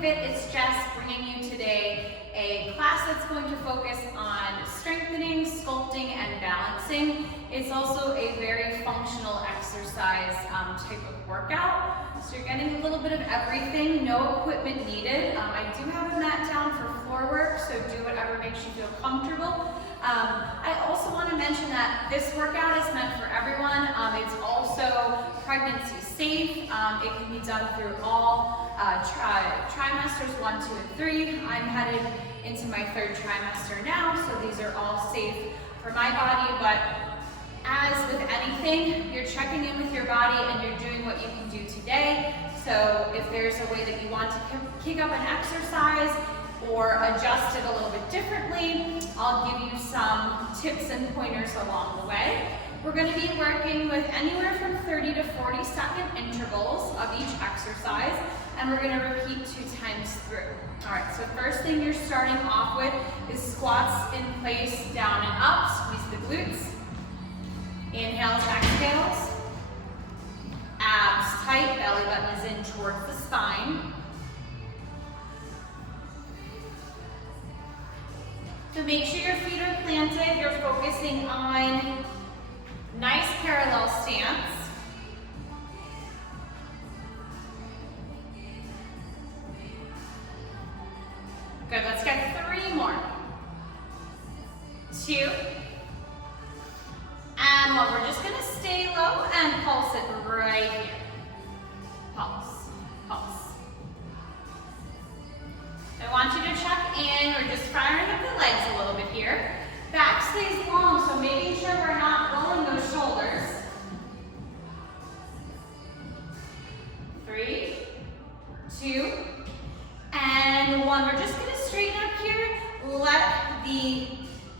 Fit, it's Jess bringing you today a class that's going to focus on strengthening, sculpting, and balancing. It's also a very functional exercise type of workout. So you're getting a little bit of everything, no equipment needed. I do have a mat down for floor work, so do whatever makes you feel comfortable. I also want to mention that this workout is meant for everyone. It's also pregnancy safe. It can be done through all trimesters 1, 2, and 3. I'm headed into my 3rd trimester now, so these are all safe for my body. But as with anything, you're checking in with your body and you're doing what you can do today. So if there's a way that you want to kick up an exercise or adjust it a little bit differently, I'll give you some tips and pointers along the way. We're going to be working with anywhere from 30 to 40-second intervals of each exercise, and we're going to repeat 2 times through. All right, so first thing you're starting off with is squats in place, down and up. Squeeze the glutes. Inhales, exhales. Abs tight, belly button is in towards the spine. So make sure your feet are planted. You're focusing on nice parallel stance. Good, let's get 3 more. 2. And 1. We're just gonna stay low and pulse it right here. Pulse, pulse. I want you to check in. We're just firing up the legs a little bit here. Back stays long, so making sure we're not rolling those shoulders. 3, 2, and 1. We're just gonna straighten up here. Let the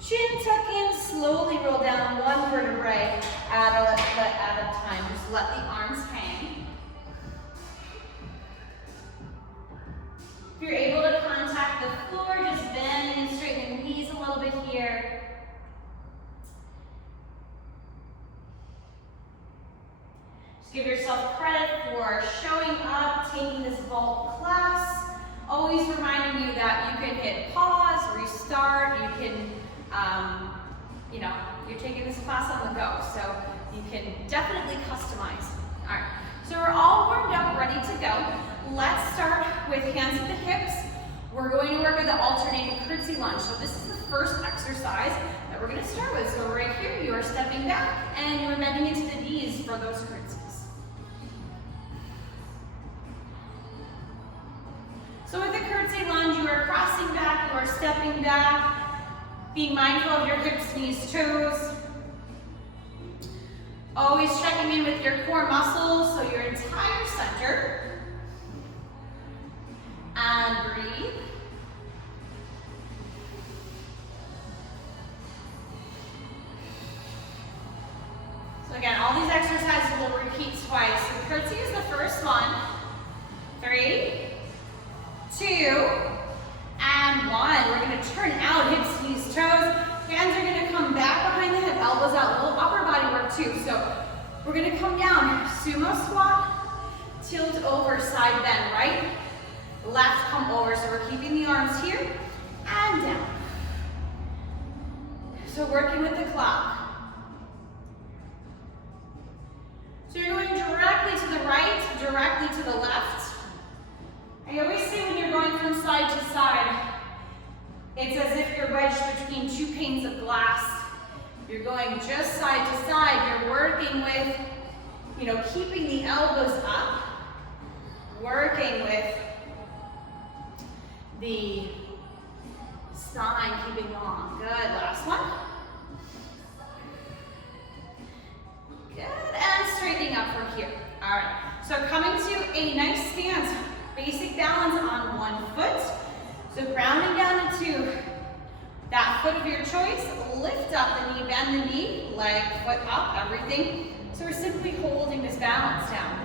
chin tuck in, slowly roll down 1 vertebrae at a time. Just let the arms hang. If you're able to contact the floor, just bending and straightening the knees a little bit here. Just give yourself credit for showing up, taking this bulk class. Always reminding you that you can hit pause, restart, you can, you're taking this class on the go, so you can definitely customize. All right, so we're all warmed up, ready to go. Let's start with hands at the hips. We're going to work with the alternating curtsy lunge. So this is the first exercise that we're going to start with. So right here, you are stepping back and you're bending into the knees for those curtsies. So with the curtsy lunge, you are crossing back, you are stepping back, being mindful of your hips, knees, toes. Always checking in with your core muscles, so your entire center. And breathe. So again, all these exercises will repeat twice. So curtsy is the first one. 3, 2, and 1. We're going to turn out, hips, knees, toes. Hands are going to come back behind the hip, elbows out, a little upper body work too. So we're going to come down, sumo squat, tilt over, side bend, right? Left, come over. So we're keeping the arms here and down. So working with the clock. So you're going directly to the right, directly to the left. I always say when you're going from side to side, it's as if you're wedged between 2 panes of glass. You're going just side to side. You're working with, keeping the elbows up, working with the spine, keeping long. Good, last one. Good, and straightening up from here. All right, so coming to a nice stance. Basic balance on 1 foot. So grounding down into that foot of your choice. Lift up the knee, bend the knee, leg, foot up, everything. So we're simply holding this balance down.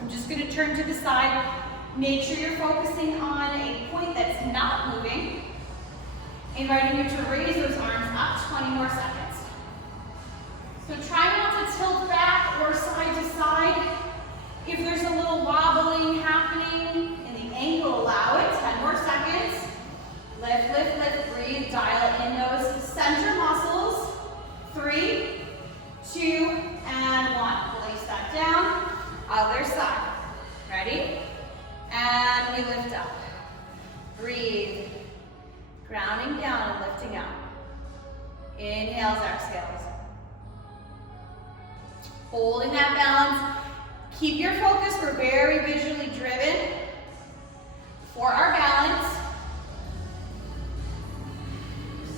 I'm just going to turn to the side. Make sure you're focusing on a point that's not moving. Inviting you to raise those arms up, 20 more seconds. So try not to tilt back or side to side. If there's a little wobbling happening in the ankle Lift, lift, lift, breathe, dial in those center muscles. 3, 2, and 1. Release that down. Other side. Ready? And we lift up. Breathe. Grounding down and lifting out. Inhales, exhales. Holding that balance. Keep your focus. We're very visually driven for our balance.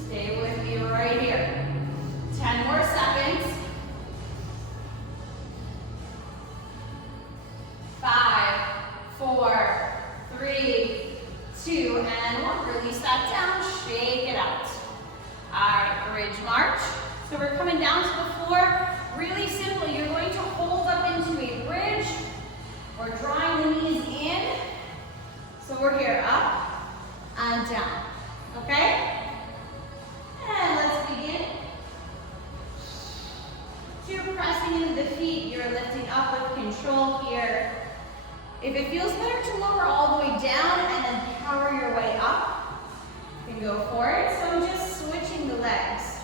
Stay with me right here. 10 more seconds. 5, 4, 3, 2, and 1. Release that down, shake it out. All right, bridge march. So we're coming down to the floor. Really simple, you're going to hold up into a bridge. We're drawing the knees in. So we're here, up and down, okay? And let's begin. 2, pressing into the feet. You're lifting up with control here. If it feels better to lower all the way down and then power your way up, you can go for it. So just switching the legs.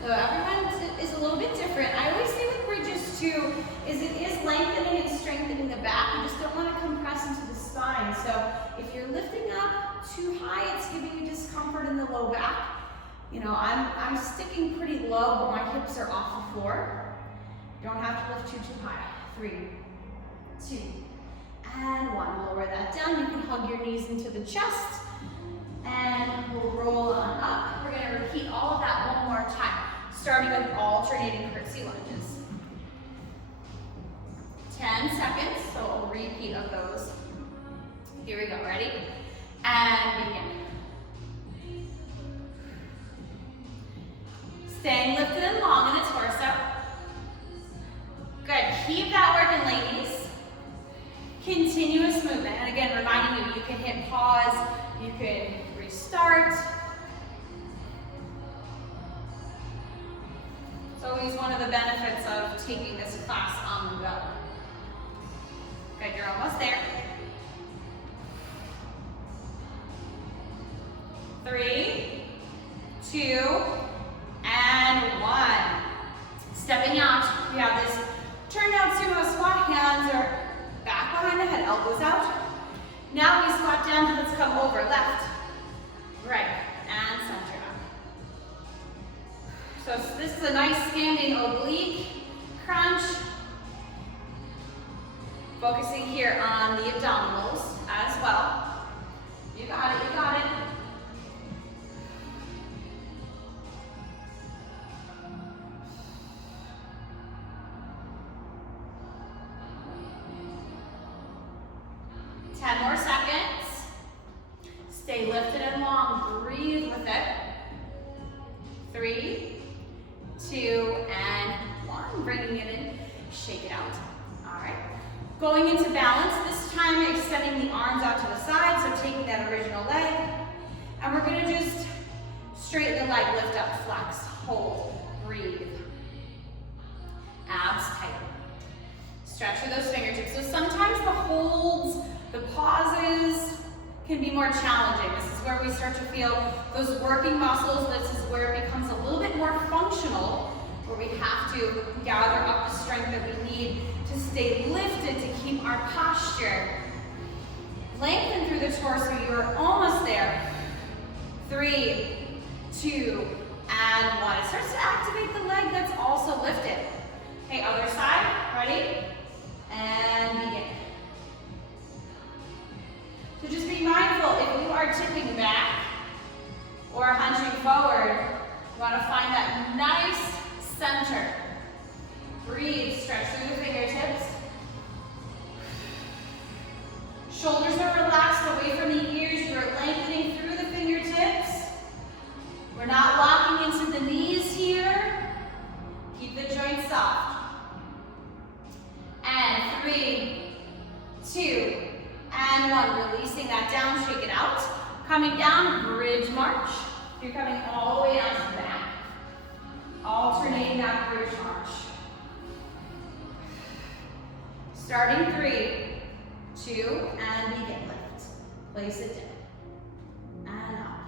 So everyone is a little bit different. I always say with bridges too, is it is lengthening and strengthening the back. You just don't want to compress into the spine. So if you're lifting up too high, it's giving you discomfort in the low back. You know, I'm sticking pretty low, but my hips are off the floor. You don't have to lift too high. 3, 2, and 1. Lower that down. You can hug your knees into the chest, and we'll roll on up. We're going to repeat all of that one more time, starting with alternating curtsy lunges. 10 seconds, so a repeat of those. Here we go. Ready? And begin. Staying lifted and long in the torso. Good. Keep that working, ladies. Continuous movement. And again, reminding you, you can hit pause, you can restart. It's always one of the benefits of taking this class on the go. Good, you're almost there. 3, 2, and 1. Stepping out, we have this turned out sumo squat. Hands are back behind the head, elbows out. Now we squat down, let's come over, left, right, and center up. So this is a nice standing oblique crunch. Focusing here on the abdominals as well. You got it, you got it. More seconds. Stay lifted and long. Breathe with it. 3, 2, and 1. Bringing it in. Shake it out. All right. Going into balance. This time, extending the arms out to the side. So taking that original leg, and we're going to just straighten the leg, lift up, flex, hold, breathe. Abs tight. Stretch through those fingertips. So sometimes the holds, the pauses can be more challenging. This is where we start to feel those working muscles. This is where it becomes a little bit more functional, where we have to gather up the strength that we need to stay lifted, to keep our posture. Lengthen through the torso. You're almost there. 3, 2, and 1. It starts to activate the leg that's also lifted. Okay, other side. Ready? And begin. So just be mindful, if you are tipping back or hunching forward, you want to find that nice center. Breathe, stretch through the fingertips. Shoulders are relaxed away from the ears. You are lengthening through the fingertips. We're not locking into the knees here. Keep the joints soft. And 3, 2, and 1. Releasing that down, shake it out. Coming down, bridge march. You're coming all the way down to the back. Alternating that bridge march. Starting 3, 2, and begin. Lift. Place it down. And up.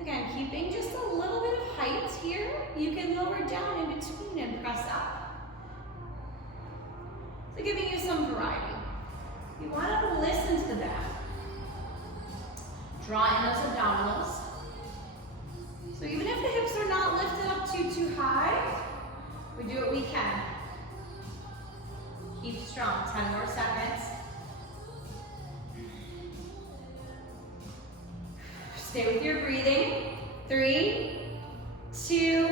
Again, keeping just a little bit of height here. You can lower down in between and press up. So giving you some variety. You want to listen to the back. Draw in those abdominals. So even if the hips are not lifted up too high, we do what we can. Keep strong, 10 more seconds. Stay with your breathing. 3, 2,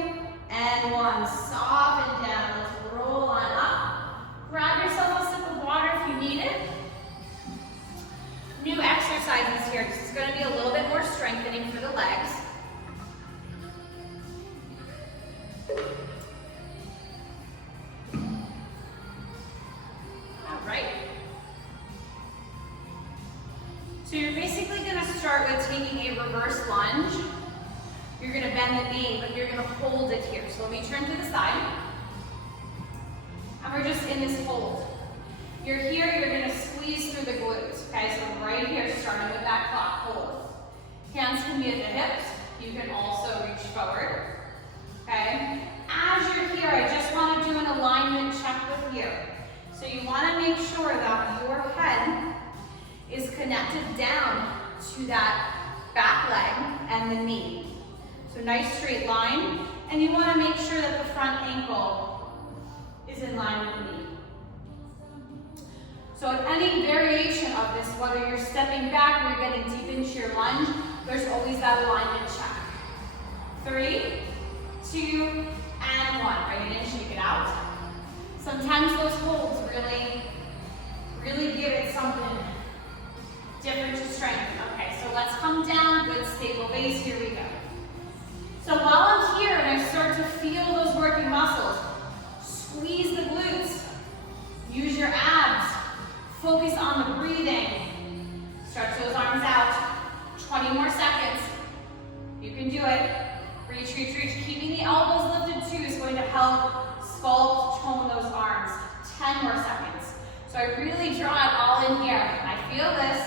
and 1. Soften down. Let's roll on up. Grab yourself a sip of water if you need it. New exercises here. This is going to be a little bit more strengthening for the legs. All right. So you're basically going to start with taking a reverse lunge. You're going to bend the knee, but you're going to hold it here. So let me turn to the side. And we're just in this hold. You're here, you're going to squeeze through the glutes. Okay, so right here, starting with that clock, hold. Hands can be at the hips. You can also reach forward. Okay, as you're here, I just want to do an alignment check with you. So you want to make sure that your head is connected down to that back leg and the knee. So nice straight line, and you want to make sure that the front ankle is in line with the knee. So in any variation of this, whether you're stepping back or you're getting deep into your lunge, there's always that alignment check. 3, 2, and 1. Bring it in, shake it out. Sometimes those holds really give it something different to strengthen. Okay, so let's come down, good stable base, here we go. So while I'm here and I start to feel those working muscles, squeeze the glutes, use your abs, focus on the breathing, stretch those arms out, 20 more seconds, you can do it. Reach, reach, reach, keeping the elbows lifted too is going to help sculpt, tone those arms. 10 more seconds. So I really draw it all in here. I feel this.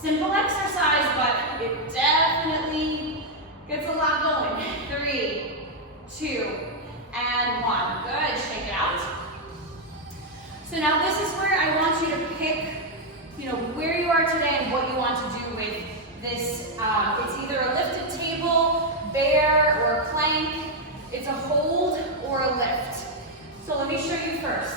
Simple exercise, but it definitely gets a lot going. 3, 2, and 1. Good, shake it out. So now this is where I want you to pick, where you are today and what you want to do with this. It's either a lifted table, bear, or a plank. It's a hold or a lift. So let me show you first.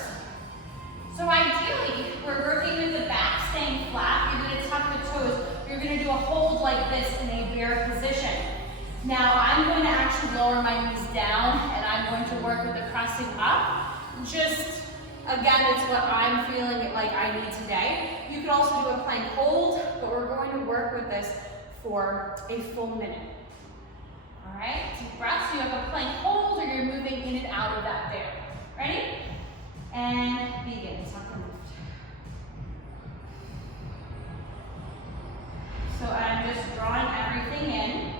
So ideally, we're working with the back staying flat. You're going to tuck the toes. You're going to do a hold like this in a bear position. Now I'm going to actually lower my knees down and I'm going to work with the pressing up. Just, again, it's what I'm feeling like I need today. You could also do a plank hold, but we're going to work with this for a full minute. All right, deep breaths. You have a plank hold or you're moving in and out of that bear. Ready? And begin. Tuck and lift. So I'm just drawing everything in.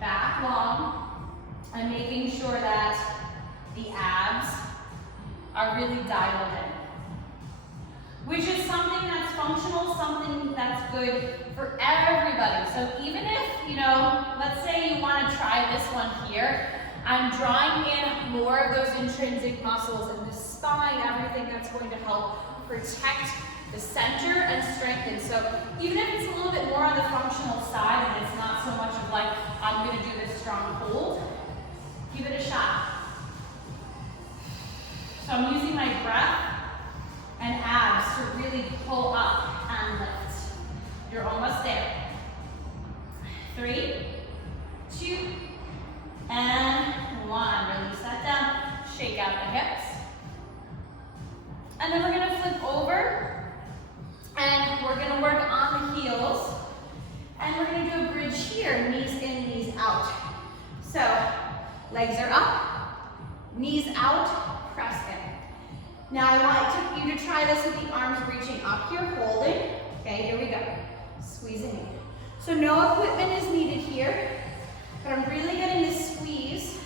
Back long. I'm making sure that the abs are really dialed in. Which is something that's functional, something that's good for everybody. So even if, let's say you want to try this one here, I'm drawing in more of those intrinsic muscles in the spine, everything that's going to help protect the center and strengthen. So even if it's a little bit more on the functional side and it's not so much of like, I'm going to do this strong hold, give it a shot. So I'm using my breath and abs to really pull up and lift. You're almost there. 3, 2, and 1. Release that down. Shake out the hips. And then we're going to flip over and we're going to work on the heels. And we're going to do a bridge here, knees in, knees out. So legs are up, knees out, press in. Now I want you to try this with the arms reaching up here, holding. Okay, here we go. Squeezing in. So no equipment is needed here, but I'm really getting this squeeze.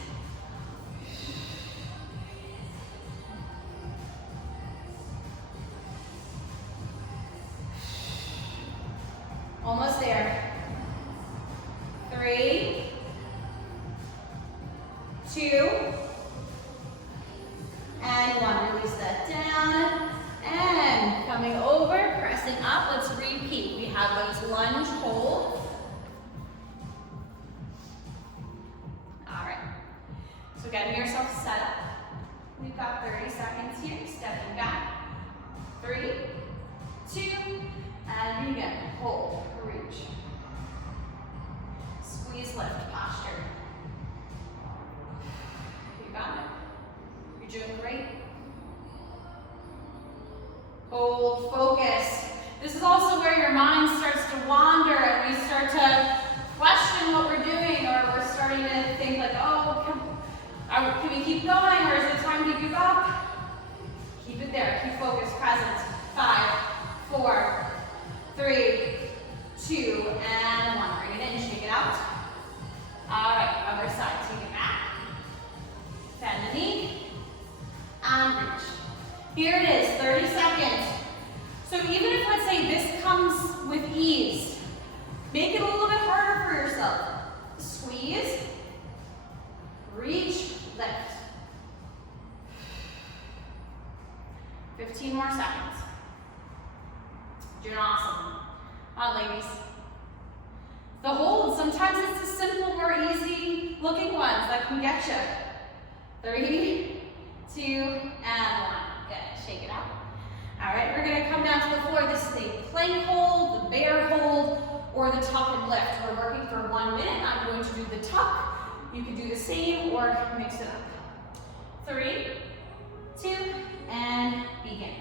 Almost there. 3, 2, and 1. Release that down. And coming over, pressing up. Let's repeat. We have those lunge hold. All right. So getting yourself set up. We've got 30 seconds here. Stepping back. 3, 2, and begin. Hold. Reach. Squeeze, lift posture. You got it. You're doing great. Hold, focus. This is also where your mind starts to wander and we start to question what we're doing, or we're starting to think like, oh, can we keep going, or is it time to give up? Keep it there. Keep focus, present. 5, 4, 3, 2, and 1. Bring it in, shake it out. All right, other side. Take it back. Bend the knee. And reach. Here it is, 30 seconds. So even if, let's say, this comes with ease, make it a little bit harder for yourself. Squeeze. Reach. Lift. 15 more seconds. Doing awesome. On, ladies. The hold, sometimes it's the simple, more easy looking ones that can get you. 3, 2, and 1. Good, shake it out. All right, we're gonna come down to the floor. This is a plank hold, the bear hold, or the tuck and lift. We're working for 1 minute. I'm going to do the tuck. You can do the same or mix it up. 3, 2, and begin.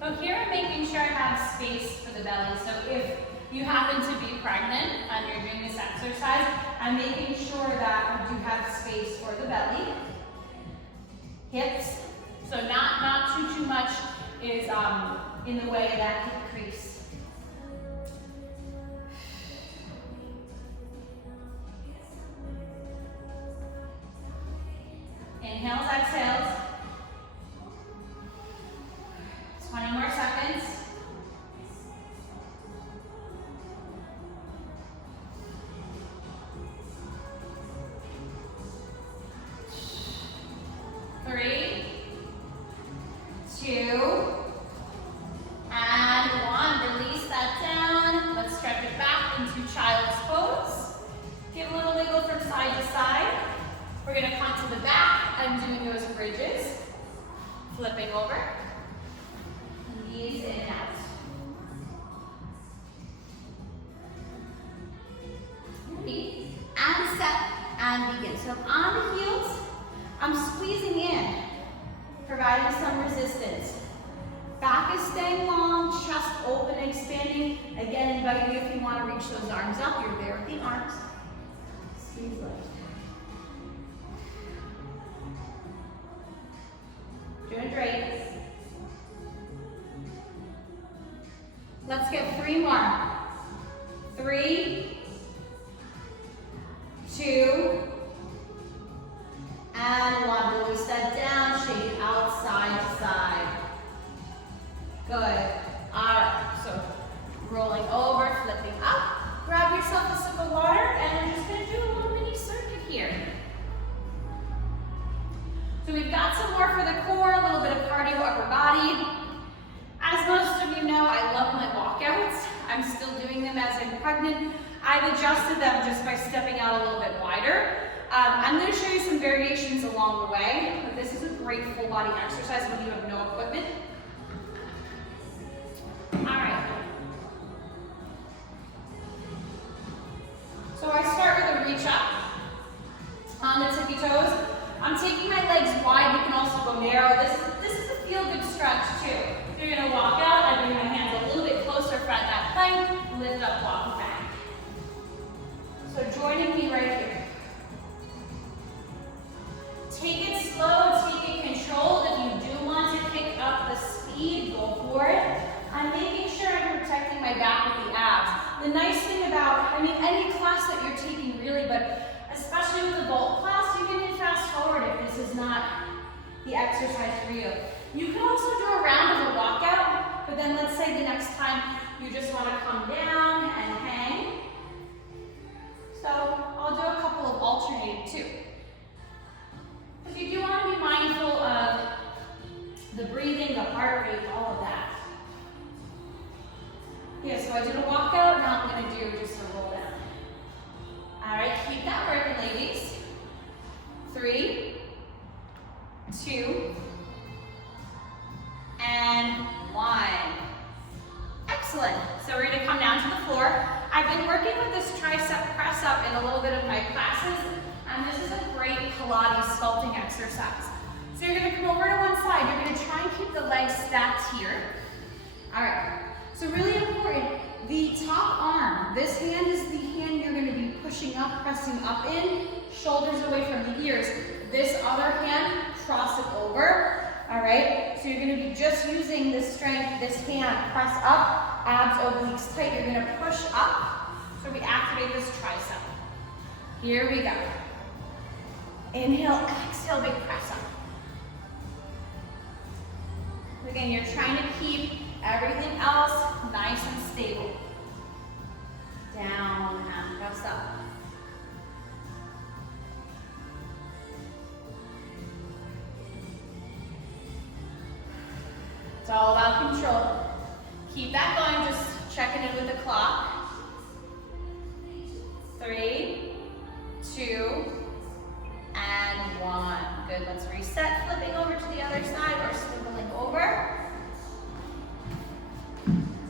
So here I'm making sure I have space for the belly. So if you happen to be pregnant and you're doing this exercise, I'm making sure that you do have space for the belly. Hips, so not too much is in the way of that hip crease. Inhales, exhales. 20 more seconds. Three, 2, and 1. Release that down. Let's stretch it back into child's pose. Give a little wiggle from side to side. We're going to come to the back and doing those bridges. Flipping over. Knees in and out. Ready? And set and begin. So on the heels, I'm squeezing in, providing some resistance. Back is staying long, chest open, expanding. Again, invite you if you want to reach those arms up. You're there with the arms. Squeeze lift. Doing great. Let's get 3 more. 3, 2, and 1. Release that down, shake it out side to side. Good. All right, so rolling over, flipping up. Grab yourself a sip of water, and I'm just going to do a little mini circuit here. So we've got some more for the core, a little bit of cardio, upper body. As most of you know, I love my walkouts. I'm still doing them as I'm pregnant. I've adjusted them just by stepping out a little bit wider. I'm going to show you some variations along the way, but this is a great full body exercise when you have no equipment. All right. So I start with a reach up on the tippy toes. I'm taking my legs wide. You can also go narrow. This is a feel-good stretch too. You're going to walk out. I bring my hands a little bit closer, front that plank, lift up, walk back. So joining me right here. Take it you just want to come down and hang. So I'll do a couple of alternating too. Because you do want to be mindful of the breathing, the heart rate, all of that. Yeah, so I did a walkout, now I'm going to do just a roll down. All right, keep that working, ladies. 3, 2, and 1. Excellent. So we're going to come down to the floor. I've been working with this tricep press up in a little bit of my classes, and this is a great Pilates sculpting exercise. So you're going to come over to one side. You're going to try and keep the legs stacked here. All right. So really important, the top arm, this hand is the hand you're going to be pushing up, pressing up in, shoulders away from the ears. This other hand, cross it over. All right, so you're going to be just using this strength, this hand, press up, abs, obliques tight. You're going to push up, so we activate this tricep. Here we go. Inhale, exhale, big press up. Again, you're trying to keep everything else nice and stable. Down and press up. It's all about control. Keep that going, just checking in with the clock. 3, 2, and 1. Good, let's reset, flipping over to the other side or swiveling over.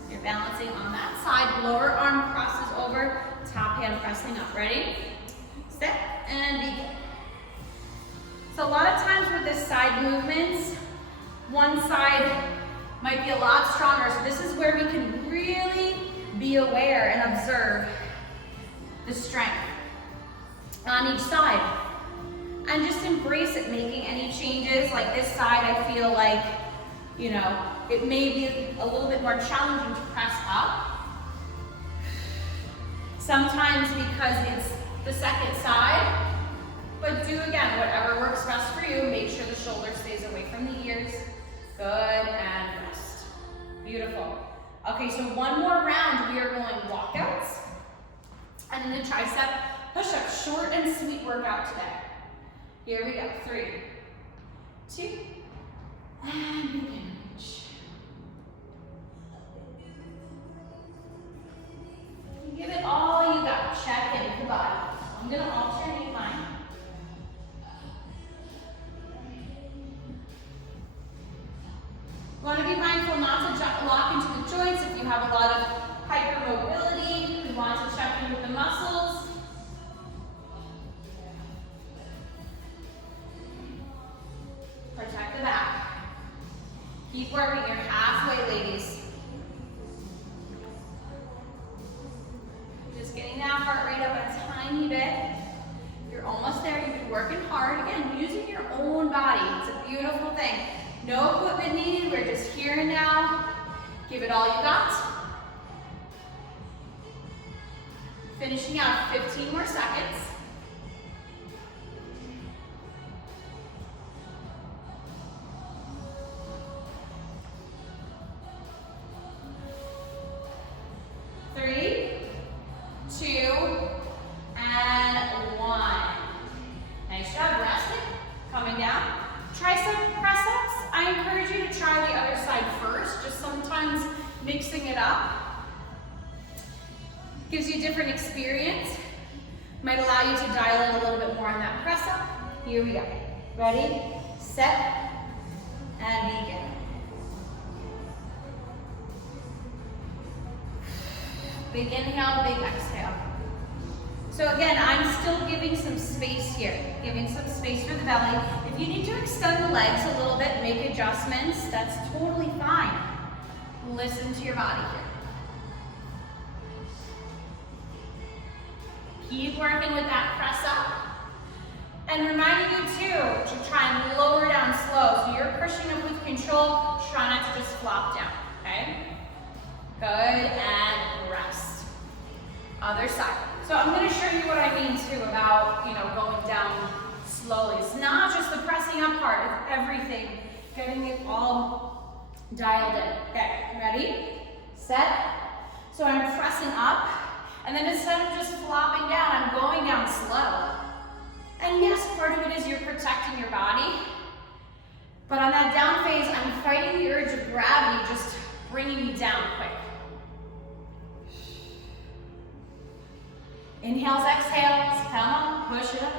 You're balancing on that side, lower arm crosses over, top hand pressing up. Ready? Step and begin. So a lot of times with this side movements, one side might be a lot stronger. So this is where we can really be aware and observe the strength on each side. And just embrace it, making any changes. Like this side, I feel like, you know, it may be a little bit more challenging to press up. Sometimes because it's the second side, but do again, whatever works best for you. Make sure the shoulder stays away from the ears. Good, and rest. Beautiful. Okay, so one more round, we are going walkouts. And then the tricep push-up, short and sweet workout today. Here we go, 3, 2, and begin. Give it all you got. Check in with the body. I'm going to alternate mine. Want to be mindful not to lock into the joints. If you have a lot of hypermobility, we want to check in with the muscles. Protect the back. Keep working. You're halfway, ladies. Just getting that heart rate up a tiny bit. You're almost there. You've been working hard. Again, using your own body. It's a beautiful thing. No equipment needed. We're just here and now. Give it all you got. Finishing out 15 more seconds. Mixing it up gives you a different experience. Might allow you to dial in a little bit more on that press up. Here we go. Ready, set, and begin. Big inhale, big exhale. So again, I'm still giving some space here, giving some space for the belly. If you need to extend the legs a little bit, make adjustments, that's totally fine. Listen to your body here. Keep working with that press up. And reminding you too, to try and lower down slow. So you're pushing up with control, try not to just flop down, okay? Good, and rest. Other side. So I'm gonna show you what I mean too about, going down slowly. It's not just the pressing up part, it's everything. Getting it all dialed in. Okay, ready, set, So I'm pressing up, and then instead of just flopping down, I'm going down slow. And yes, part of it is you're protecting your body, but on that down phase, I'm fighting the urge of gravity, just bringing me down quick. Inhales, exhales, come on, push it up.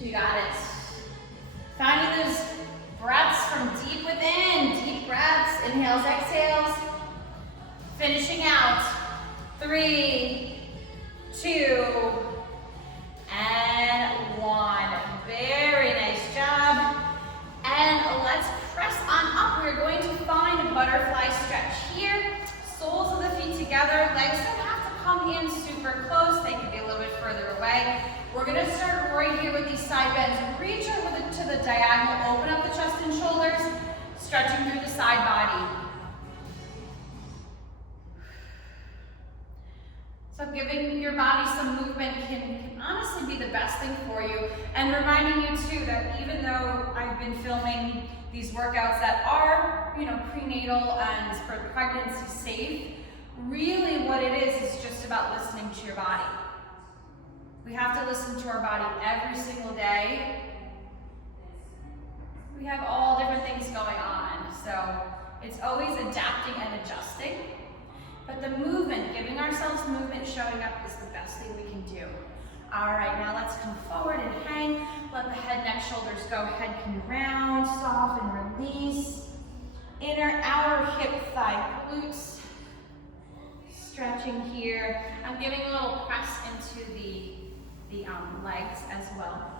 You got it. Finding those breaths from deep within, deep breaths, inhales, exhales. Finishing out, 3, 2, and 1. Very nice job. And let's press on up. We're going to find a butterfly stretch here. Soles of the feet together. Legs don't have to come in super close. They can be a little bit further away. We're going to start right here with these side bends. Reach over to the diagonal. Open up the chest and shoulders. Stretching through the side body. So giving your body some movement can honestly be the best thing for you. And reminding you too that even though I've been filming these workouts that are, prenatal and for pregnancy safe, really what it is just about listening to your body. We have to listen to our body every single day. We have all different things going on, so it's always adapting and adjusting. But the movement, giving ourselves movement, showing up is the best thing we can do. All right, now let's come forward and hang. Let the head, neck, shoulders go. Head can round, soften, release. Inner, outer, hip, thigh, glutes. Stretching here. I'm giving a little press into the legs as well.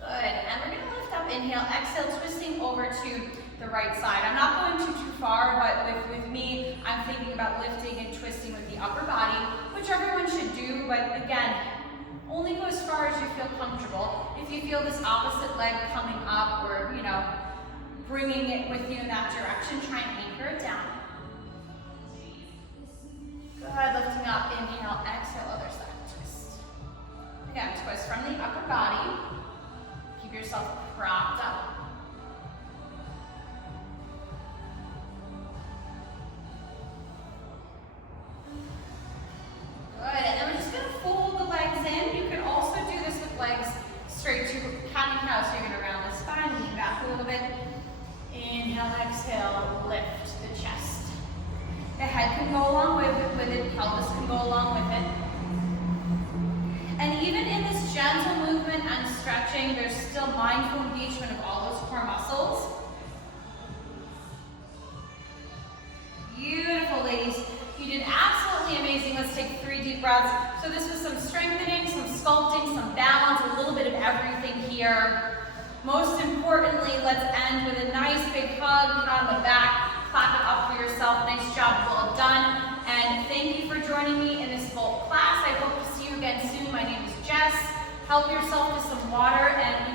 Good, and we're gonna lift up, inhale, exhale, twisting over to the right side. I'm not going too far, but with me, I'm thinking about lifting and twisting with the upper body, which everyone should do, but again, only go as far as you feel comfortable. If you feel this opposite leg coming up or, bringing it with you in that direction, try and anchor it down. Good, lifting up, inhale, exhale, other side, twist. Again, twist from the upper body. Keep yourself propped up. Good, and then we're just going to fold the legs in. You can also do this with legs straight to cat and cow, so you're going to round the spine, lean back a little bit. Inhale, exhale, lift the chest. The head can go along with it, pelvis can go along with it. And even in this gentle movement and stretching, there's still mindful engagement of all those core muscles. Beautiful, ladies. You did absolutely amazing. Let's take 3 deep breaths. So this was some strengthening, some sculpting, some balance, a little bit of everything here. Most importantly, let's end with a nice big hug, pat on the back, clap it up for yourself. Nice job, well done. And thank you for joining me in this full class. I hope to see you again soon. My name is Jess. Help yourself to some water and